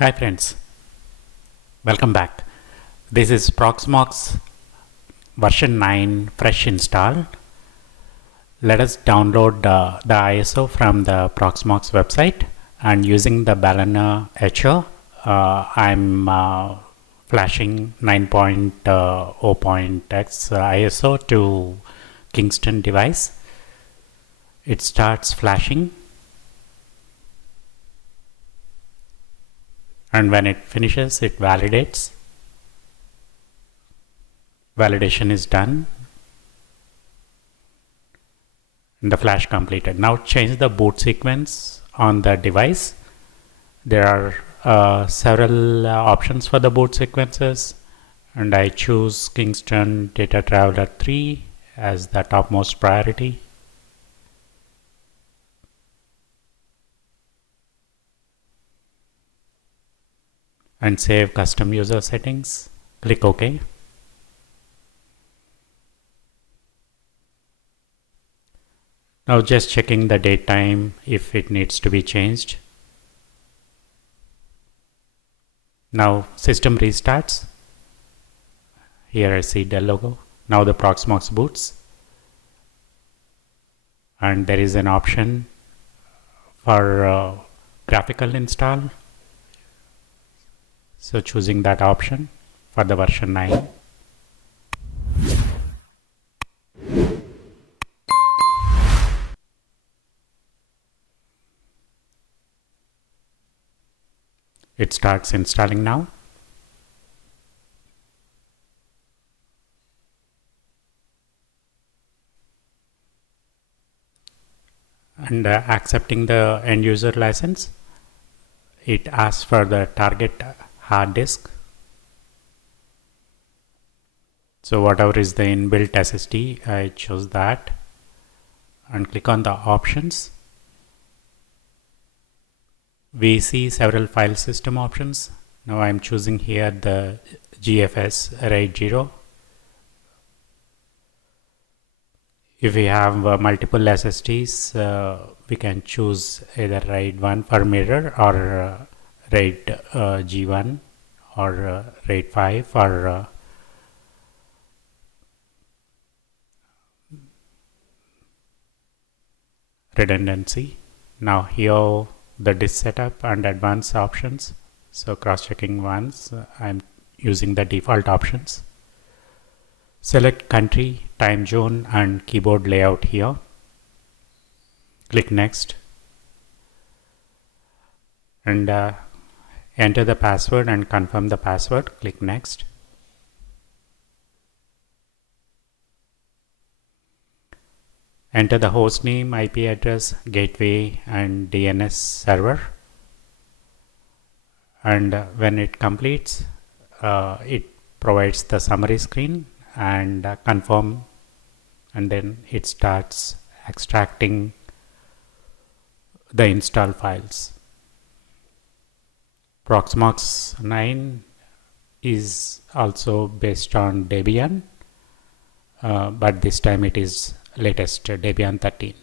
Hi friends, welcome back. This is Proxmox version 9 fresh install. Let us download the ISO from the Proxmox website, and using the Ballerina Echo, I'm flashing 9.0.x ISO to Kingston device. It starts flashing, and when it finishes, it validates. Validation is done and the flash completed. Now change the boot sequence on the device. There are several options for the boot sequences, and I choose Kingston Data Traveler 3 as the topmost priority. And save custom user settings. Click OK. Now just checking the date time if it needs to be changed. Now system restarts. Here I see the logo. Now the Proxmox boots. And there is an option for graphical install. So choosing that option for the version 9. It starts installing now. And accepting the end user license, it asks for the target hard disk. So whatever is the inbuilt SSD, I chose that and click on the options. We see several file system options. Now I'm choosing here the ZFS RAID 0. If we have multiple SSDs, we can choose either RAID 1 for mirror or RAID G1 or RAID 5 for redundancy. Now here the disk setup and advanced options. So cross-checking once, I'm using the default options. Select country, time zone and keyboard layout here. Click next and enter the password and confirm the password. Click next. Enter the host name, IP address, gateway and DNS server. And when it completes, it provides the summary screen and confirm, and then it starts extracting the install files. Proxmox 9 is also based on Debian, but this time it is latest Debian 13.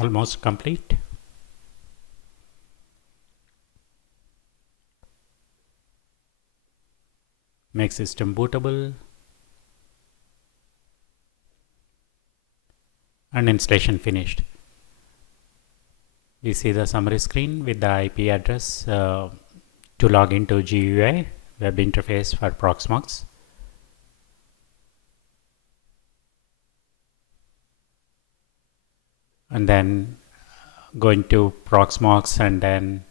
Almost complete. Make system bootable and installation finished. We see the summary screen with the IP address to log into GUI web interface for Proxmox. And then going to Proxmox, and then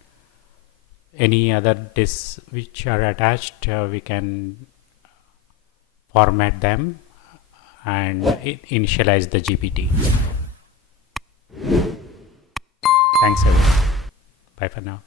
any other disks which are attached, we can format them and initialize the GPT. Thanks everyone. Bye for now.